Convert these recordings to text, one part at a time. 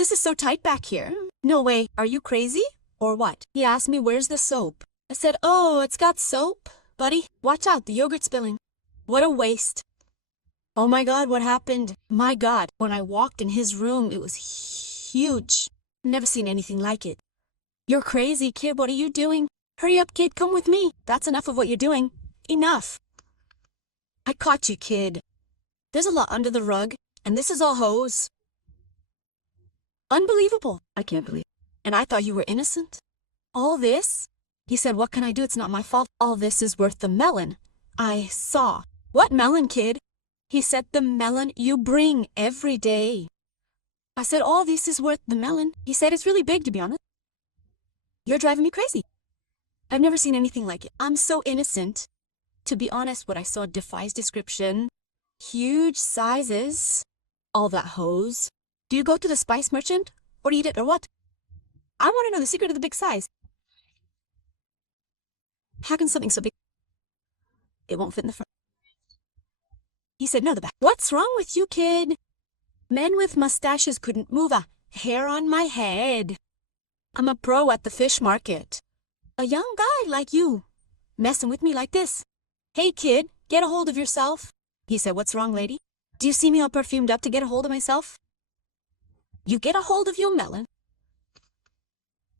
This is so tight back here. No way, are you crazy? Or what? He asked me, where's the soap? I said, oh, it's got soap. Buddy, watch out, the yogurt's spilling. What a waste. Oh my God, what happened? My God, when I walked in his room, it was huge. Never seen anything like it. You're crazy, kid, what are you doing? Hurry up, kid, come with me. That's enough of what you're doing. Enough. I caught you, kid. There's a lot under the rug, and this is all hose. Unbelievable. I can't believe it. And I thought you were innocent. All this? He said, what can I do? It's not my fault. All this is worth the melon I saw. What melon, kid? He said, the melon you bring every day. I said, all this is worth the melon. He said, it's really big, to be honest. You're driving me crazy. I've never seen anything like it. I'm so innocent. To be honest, what I saw defies description. Huge sizes. All that hose. Do you go to the spice merchant? Or eat it, or what? I want to know the secret of the big size. How can something so big... It won't fit in the front. He said, no, the back. What's wrong with you, kid? Men with mustaches couldn't move a hair on my head. I'm a pro at the fish market. A young guy like you, messing with me like this. Hey, kid, get a hold of yourself. He said, what's wrong, lady? Do you see me all perfumed up to get a hold of myself? You get a hold of your melon.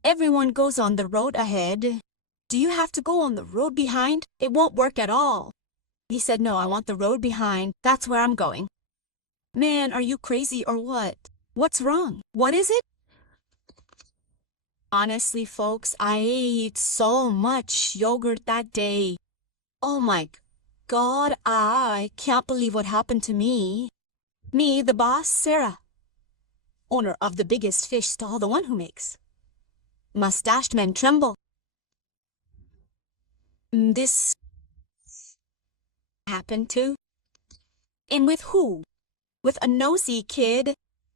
Everyone goes on the road ahead. Do you have to go on the road behind? It won't work at all. He said, no, I want the road behind. That's where I'm going. Man, are you crazy or what? What's wrong? What is it? Honestly, folks, I ate so much yogurt that day. Oh my God, I can't believe what happened to me. Me, the boss, Sarah. Owner of the biggest fish stall, the one who makes mustached men tremble. This happened to? And with who? With a nosy kid.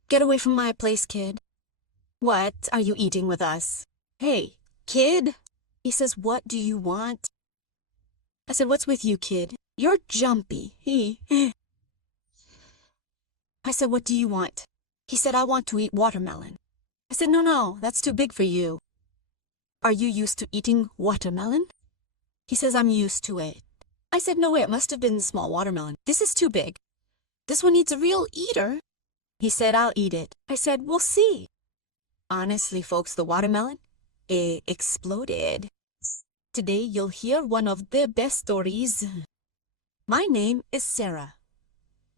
Get away from my place, kid. What are you eating with us? Hey, kid. He says, what do you want? I said, what's with you, kid? You're jumpy. I said, what do you want? He said, I want to eat watermelon. I said, no, that's too big for you. Are you used to eating watermelon? He says, I'm used to it. I said, no way, it must have been small watermelon. This is too big. This one needs a real eater. He said, I'll eat it. I said, we'll see. Honestly, folks, the watermelon, it exploded. Today, you'll hear one of the best stories. My name is Sarah.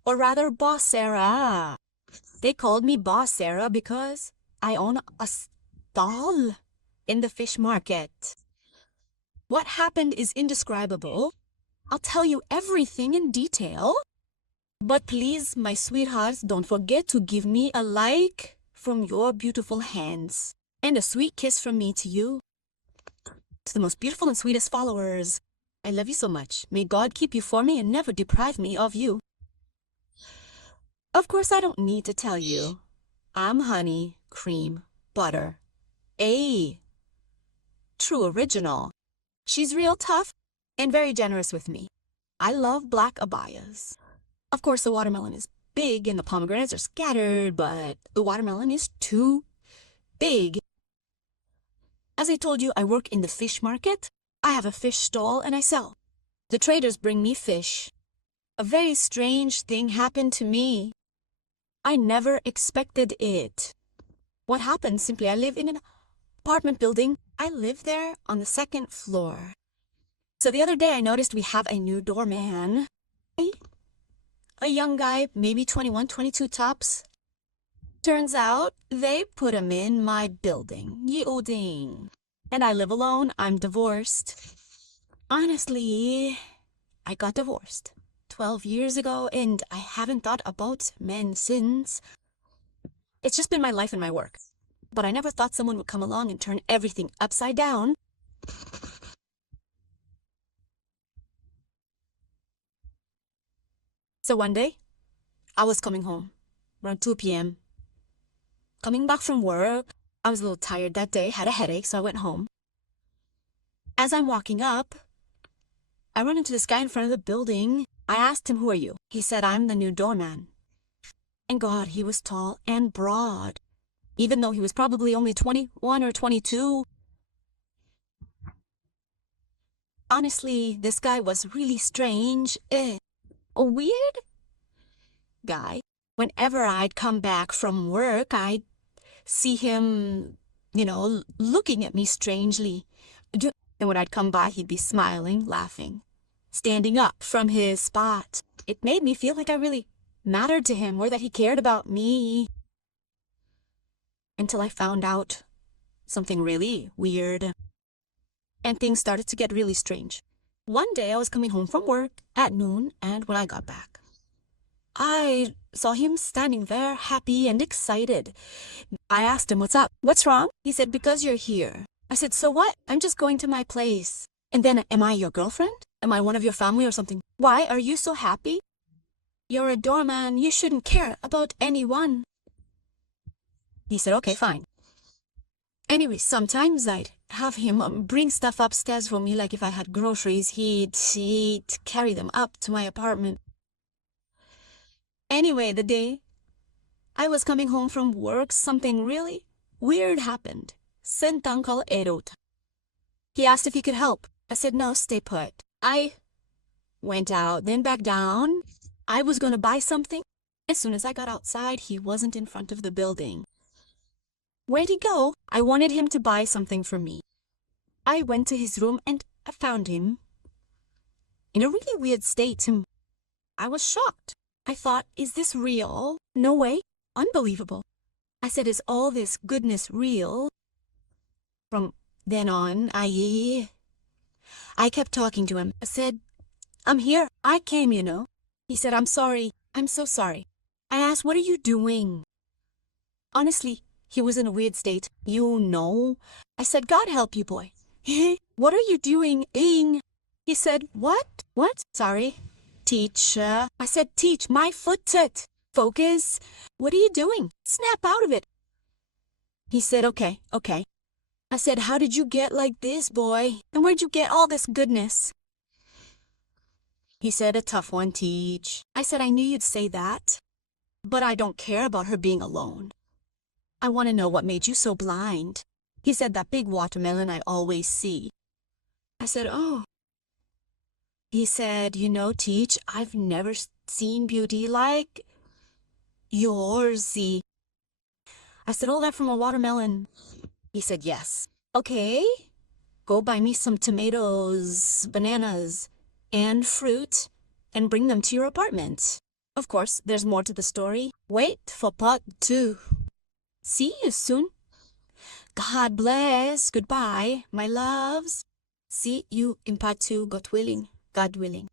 Or rather, Boss Sarah. They called me Boss Sarah because I own a stall in the fish market. What happened is indescribable. I'll tell you everything in detail. But please, my sweethearts, don't forget to give me a like from your beautiful hands. And a sweet kiss from me to you. To the most beautiful and sweetest followers. I love you so much. May God keep you for me and never deprive me of you. Of course, I don't need to tell you. I'm honey, cream, butter. A true original. She's real tough and very generous with me. I love black abayas. Of course, the watermelon is big and the pomegranates are scattered, but the watermelon is too big. As I told you, I work in the fish market. I have a fish stall and I sell. The traders bring me fish. A very strange thing happened to me. I never expected it. What happened? Simply, I live in an apartment building. I live there on the 2nd floor. So the other day I noticed we have a new doorman. A young guy, maybe 21, 22 tops. Turns out they put him in my building. Yielding. And I live alone. I'm divorced. Honestly, I got divorced 12 years ago and I haven't thought about men since. It's just been my life and my work. But I never thought someone would come along and turn everything upside down. So one day, I was coming home around 2 p.m. Coming back from work, I was a little tired that day, had a headache, so I went home. As I'm walking up, I run into this guy in front of the building. I asked him, who are you? He said, I'm the new doorman. And God, he was tall and broad. even though he was probably only 21 or 22. Honestly, this guy was really strange. A weird guy. Whenever I'd come back from work, I'd see him, looking at me strangely. And when I'd come by, he'd be smiling, laughing, standing up from his spot. It made me feel like I really mattered to him or that he cared about me. Until I found out something really weird. And things started to get really strange. One day I was coming home from work at noon, and when I got back, I saw him standing there, happy and excited. I asked him, "What's up? What's wrong?" He said, "Because you're here." I said, "So what? I'm just going to my place." And then, "Am I your girlfriend? Am I one of your family or something? Why are you so happy? You're a doorman. You shouldn't care about anyone." He said, "Okay, fine." Anyway, sometimes I'd have him bring stuff upstairs for me, like if I had groceries, he'd carry them up to my apartment. Anyway, the day I was coming home from work, something really weird happened. Sentang kal erot. He asked if he could help. I said, "No, stay put." I went out, then back down. I was going to buy something. As soon as I got outside, he wasn't in front of the building. Where'd he go? I wanted him to buy something for me. I went to his room and I found him in a really weird state. I was shocked. I thought, is this real? No way. Unbelievable. I said, is all this goodness real? From then on, I kept talking to him. I said, "I'm here. I came, He said, "I'm sorry. I'm so sorry." I asked, "What are you doing?" Honestly, he was in a weird state. I said, "God help you, boy." "What are you doing, Ing?" He said, "What? What?" "Sorry. Teach." I said, "Teach my foot. Focus. What are you doing? Snap out of it." He said, Okay. I said, "How did you get like this, boy? And where'd you get all this goodness?" He said, "A tough one, Teach." I said, "I knew you'd say that. But I don't care about her being alone. I want to know what made you so blind." He said, "That big watermelon I always see." I said, "Oh." He said, "Teach, I've never seen beauty like yours." I said, "All that from a watermelon?" He said, "Yes." "Okay, go buy me some tomatoes, bananas, and fruit, and bring them to your apartment." Of course, there's more to the story. Wait for part 2. See you soon. God bless. Goodbye, my loves. See you in part 2, God willing. God willing.